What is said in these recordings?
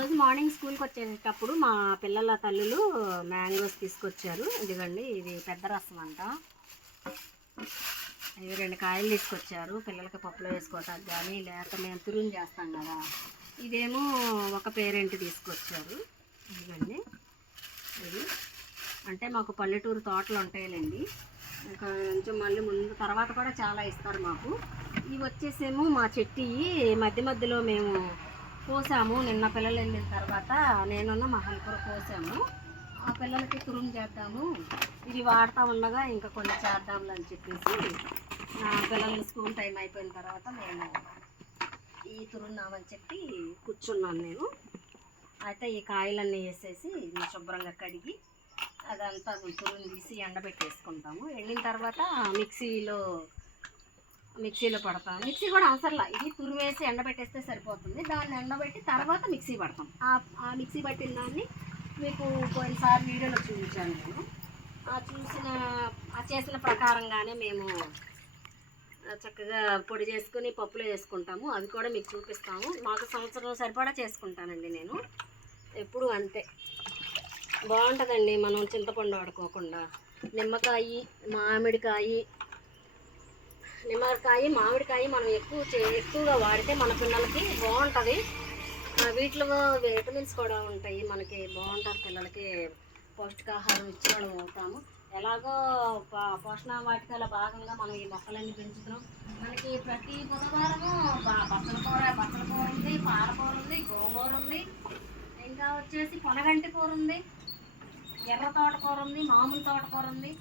ఈరోజు మార్నింగ్ స్కూల్కి వచ్చేటప్పుడు మా పిల్లల తల్లులు మ్యాంగోస్ తీసుకొచ్చారు. ఇదిగండి, ఇది పెద్ద రసం అంట. ఇవి 2 కాయలు తీసుకొచ్చారు పిల్లలకి పప్పులో వేసుకోవటానికి కానీ, లేక మేము తురుము చేస్తాం కదా. ఇదేమో ఒక పేరెంట్ తీసుకొచ్చారు. ఇదిగండి, ఇది అంటే మాకు పల్లెటూరు తోటలు ఉంటాయిలేండి. కొంచెం మళ్ళీ ముందు తర్వాత కూడా చాలా ఇస్తారు మాకు. ఇవి వచ్చేసేమో మా చెట్టు మధ్య మధ్యలో మేము కోసాము. నిన్న పిల్లలు వెళ్ళిన తర్వాత నేనున్న మా హెల్పర్ కోసాము. ఆ పిల్లలకి తురుము చేద్దాము, ఇది వాడుతూ ఉండగా ఇంకా కొన్ని చేద్దాంలు అని చెప్పేసి పిల్లలకి స్కూల్ టైం అయిపోయిన తర్వాత మేము ఈ తురుమున్నామని చెప్పి కూర్చున్నాను నేను. అయితే ఈ కాయలన్నీ వేసేసి శుభ్రంగా కడిగి అదంతా తురుము తీసి ఎండబెట్టేసుకుంటాము. ఎండిన తర్వాత మిక్సీలో పడతాం. మిక్సీ కూడా అవసరంలా, ఇది తురిమేసి ఎండబెట్టేస్తే సరిపోతుంది. దాన్ని ఎండబెట్టి తర్వాత మిక్సీ పడతాం. ఆ మిక్సీ పట్టిన దాన్ని మీకు పోయినసారి వీడియోలో చూపించాను నేను. చేసిన ప్రకారంగానే మేము చక్కగా పొడి చేసుకుని పప్పులో వేసుకుంటాము. అవి కూడా మీకు చూపిస్తాము. మాకు సంవత్సరం సరిపడా చేసుకుంటానండి నేను ఎప్పుడు అంతే. బాగుంటుందండి. మనం చింతపండు వాడుకోకుండా నిమ్మకాయ, మామిడికాయ మనం ఎక్కువగా వాడితే మన పిల్లలకి బాగుంటుంది. వీటిలో విటమిన్స్ కూడా ఉంటాయి. మనకి బాగుంటుంది. పిల్లలకి పౌష్టికాహారం ఇచ్చేవాళ్ళం అవుతాము. ఎలాగో పోషణ వాటికల భాగంగా మనం ఈ మొక్కలన్నీ పెంచుతున్నాం. మనకి ప్రతి బుధవారము బచ్చల కూర ఉంది, పాలకూర ఉంది, గోంగూర ఉంది, ఇంకా వచ్చేసి పొనగంటి కూర ఉంది, ఎర్ర తోటకూర ఉంది, మామూలు తోటకూర ఉంది.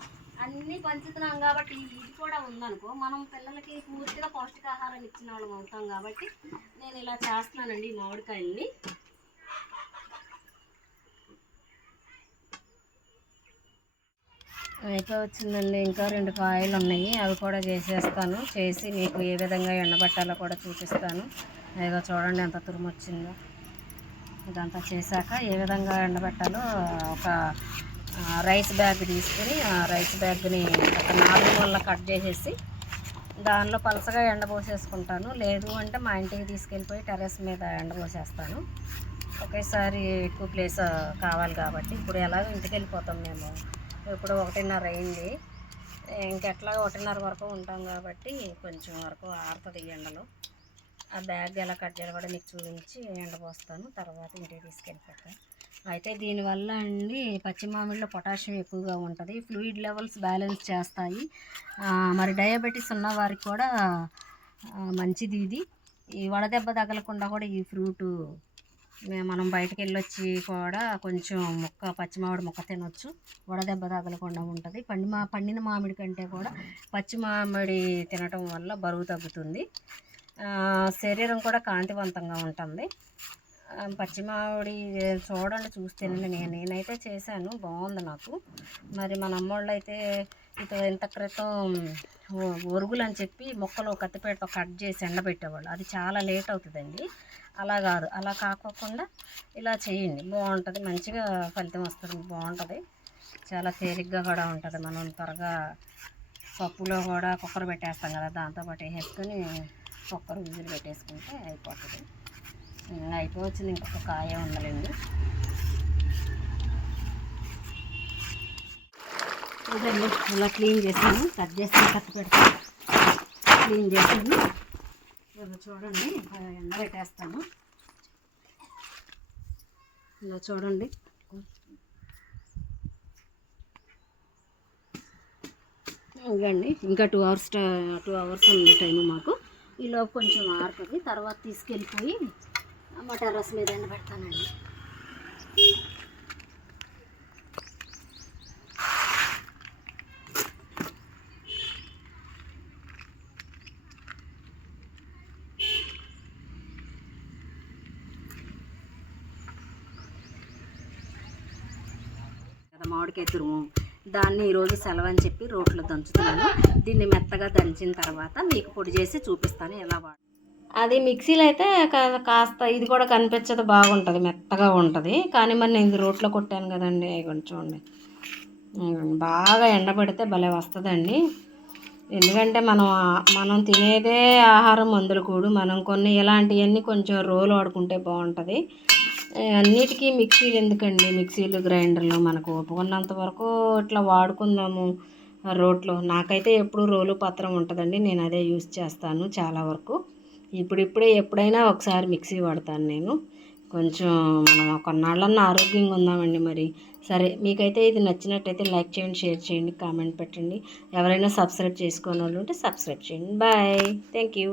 అన్నీ పంచుతున్నాం కాబట్టి ఇది కూడా ఉందనుకో మనం పిల్లలకి పూర్తిగా పౌష్టికాహారం ఇచ్చిన వాళ్ళం అవుతాం. కాబట్టి నేను ఇలా చేస్తున్నానండి ఈ మామిడికాయల్ని. అయిపోయి వచ్చిందండి. ఇంకా 2 కాయలు ఉన్నాయి, అవి కూడా చేసి మీకు ఏ విధంగా ఎండబెట్టాలో కూడా చూపిస్తాను. ఏదో చూడండి ఎంత తురుము వచ్చిందో. ఇదంతా చేశాక ఏ విధంగా ఎండబెట్టాలో ఒక రైస్ బ్యాగ్ తీసుకుని ఆ రైస్ బ్యాగ్ని ఒక 4 ముళ్ళ కట్ చేసేసి దానిలో పలసగా ఎండబోసేసుకుంటాను. లేదు అంటే మా ఇంటికి తీసుకెళ్ళిపోయి టెర్రస్ మీద ఎండబోసేస్తాను. ఒకేసారి ఎక్కువ ప్లేస్ కావాలి కాబట్టి. ఇప్పుడు ఎలాగో ఇంటికి వెళ్ళిపోతాం మేము. ఇప్పుడు 1:30 అయింది. ఇంకెట్లా 1:30 వరకు ఉంటాం కాబట్టి కొంచెం వరకు ఆరుతుంది ఎండలో. ఆ బ్యాగ్ ఎలా కట్ చేయాలో కూడా మీకు చూపించి ఎండబోస్తాను. తర్వాత ఇంటికి తీసుకెళ్ళిపోతాను. అయితే దీనివల్ల అండి పచ్చి మామిడిలో పొటాషియం ఎక్కువగా ఉంటుంది. ఫ్లూయిడ్ లెవెల్స్ బ్యాలెన్స్ చేస్తాయి. మరి డయాబెటీస్ ఉన్న వారికి కూడా మంచిది ఇది. ఈ వడదెబ్బ తగలకుండా కూడా ఈ ఫ్రూటు మనం బయటకు వెళ్ళొచ్చి కూడా కొంచెం పచ్చి మామిడి ముక్క తినొచ్చు. వడదెబ్బ తగలకుండా ఉంటుంది. పండిన మామిడి కంటే కూడా పచ్చి మామిడి తినటం వల్ల బరువు తగ్గుతుంది. శరీరం కూడా కాంతివంతంగా ఉంటుంది. పచ్చి మామిడి చూడండి, చూస్తేనండి నేనైతే చేశాను, బాగుంది నాకు. మరి మన అమ్మోళ్ళు అయితే ఇంత క్రితం ఒరుగులు అని చెప్పి మొక్కలు కత్తిపేటతో కట్ చేసి ఎండబెట్టేవాళ్ళు. అది చాలా లేట్ అవుతుందండి. అలా కాదు, అలా కాకోకుండా ఇలా చేయండి, బాగుంటుంది. మంచిగా ఫలితం వస్తుంది, బాగుంటుంది. చాలా తేలిగ్గా కూడా ఉంటుంది. మనం త్వరగా పప్పులో కూడా కుక్కర్ పెట్టేస్తాం కదా, దాంతోపాటు వేసుకొని కుక్కర్ విజిల్ పెట్టేసుకుంటే అయిపోతుంది. అయిపోవచ్చింది. ఇంకొక కాయ ఉండాలండి. ఇదండి ఇలా క్లీన్ చేసాను, కట్ చేసి కత్తి పెడతాను. క్లీన్ చేసాను. చూడండి, ఎండ పెట్టేస్తాను. ఇలా చూడండి. ఇవ్వండి, ఇంకా 2 అవర్స్ ఉంది టైము మాకు. ఈలోపు కొంచెం ఆరుతుంది. తర్వాత తీసుకెళ్ళిపోయి మా టెర్రస్ మీద ఎండబెడతానండి. మామిడికాయ తురుము దాన్ని ఈరోజు సెలవు అని చెప్పి రోట్లో దంచుతున్నాను. దీన్ని మెత్తగా దంచిన తర్వాత మీకు పొడి చేసి చూపిస్తాను ఎలా వాడు. అది మిక్సీలో అయితే కాస్త ఇది కూడా కనిపించదు, బాగుంటుంది, మెత్తగా ఉంటుంది. కానీ మరి నేను ఇది రోట్లో కొట్టాను కదండి. కొంచెం చూడండి, బాగా ఎండబెడితే భలే వస్తుందండి. ఎందుకంటే మనం తినేదే ఆహారం మందులు కూడు. మనం కొన్ని ఇలాంటివన్నీ కొంచెం రోలు వాడుకుంటే బాగుంటుంది. అన్నిటికీ మిక్సీలు ఎందుకండి, మిక్సీలు గ్రైండర్లు మనకు ఒప్పుకున్నంత వరకు ఇట్లా వాడుకుందాము రోట్లో. నాకైతే ఎప్పుడు రోలు పత్రం ఉంటుందండి, నేను అదే యూజ్ చేస్తాను చాలా వరకు. ఇప్పుడిప్పుడే ఎప్పుడైనా ఒకసారి మిక్సీ వాడతాను నేను. కొంచెం మనం కొన్నాళ్ళన్నా ఆరోగ్యంగా ఉందామండి మరి. సరే, మీకైతే ఇది నచ్చినట్టయితే లైక్ చేయండి, షేర్ చేయండి, కామెంట్ పెట్టండి. ఎవరైనా సబ్స్క్రైబ్ చేసుకోని వాళ్ళు ఉంటే సబ్స్క్రైబ్ చేయండి. Bye, thank you.